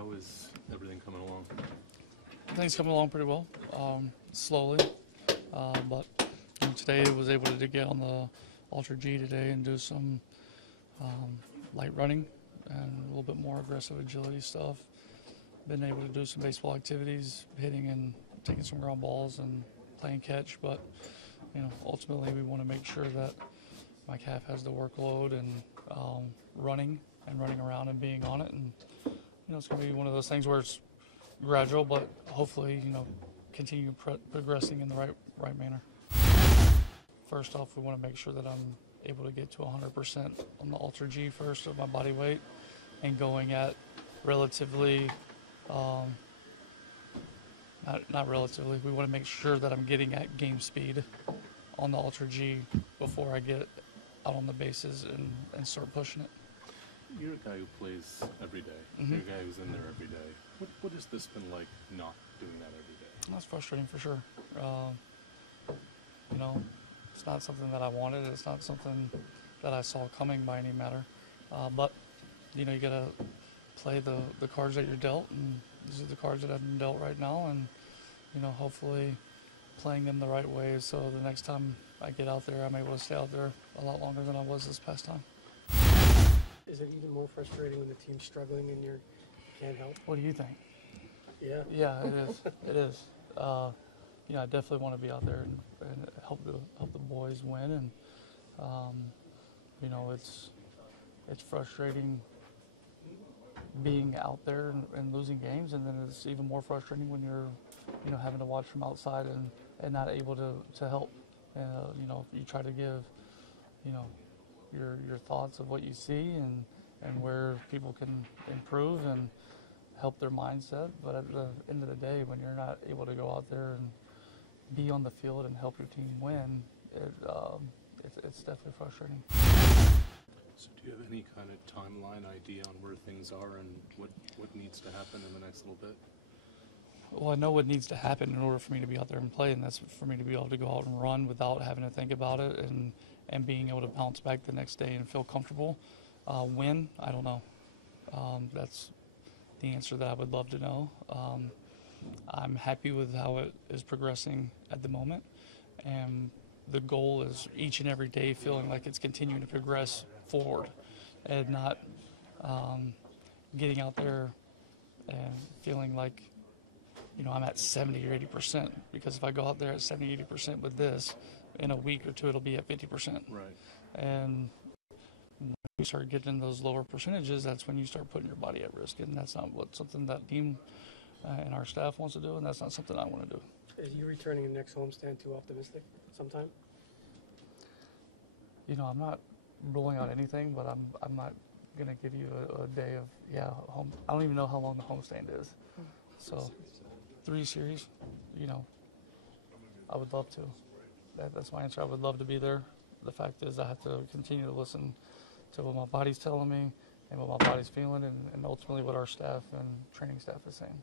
How is everything coming along? Things coming along pretty well, slowly, but today I was able to get on the Ultra G today and do some light running and a little bit more aggressive agility stuff. Been able to do some baseball activities, hitting and taking some ground balls and playing catch, but ultimately we want to make sure that my calf has the workload and running around and being on it, and it's going to be one of those things where it's gradual, but hopefully, continue progressing in the right manner. First off, we want to make sure that I'm able to get to 100% on the Ultra G first of my body weight, and going at relatively, not relatively, we want to make sure that I'm getting at game speed on the Ultra G before I get out on the bases and start pushing it. You're a guy who plays every day. Mm-hmm. You're a guy who's in there every day. What has this been like not doing that every day? That's frustrating for sure. It's not something that I wanted. It's not something that I saw coming by any matter. But you got to play the cards that you're dealt, and these are the cards that I've been dealt right now, and hopefully playing them the right way so the next time I get out there, I'm able to stay out there a lot longer than I was this past time. Is it even more frustrating when the team's struggling and you can't help? What do you think? Yeah. Yeah, it is. It is. I definitely want to be out there and help the boys win, and it's frustrating being out there and losing games, and then it's even more frustrating when you're having to watch from outside and not able to help. You try to give your thoughts of what you see and where people can improve and help their mindset, but at the end of the day, when you're not able to go out there and be on the field and help your team win, it's definitely frustrating. So do you have any kind of timeline idea on where things are and what needs to happen in the next little bit? Well, I know what needs to happen in order for me to be out there and play, and that's for me to be able to go out and run without having to think about it, and being able to bounce back the next day and feel comfortable. When? I don't know. That's the answer that I would love to know. I'm happy with how it is progressing at the moment, and the goal is each and every day feeling like it's continuing to progress forward and not getting out there and feeling like I'm at 70 or 80%, because if I go out there at 70, 80% with this, in a week or two it'll be at 50%. Right. And when you start getting those lower percentages, that's when you start putting your body at risk, and that's not something that team and our staff wants to do, and that's not something I want to do. Is you returning the next homestand too optimistic sometime? I'm not ruling out anything, but I'm not going to give you a day of home. I don't even know how long the homestand is. So 3 series, I would love to. That's my answer. I would love to be there. The fact is I have to continue to listen to what my body's telling me and what my body's feeling, and ultimately what our staff and training staff is saying.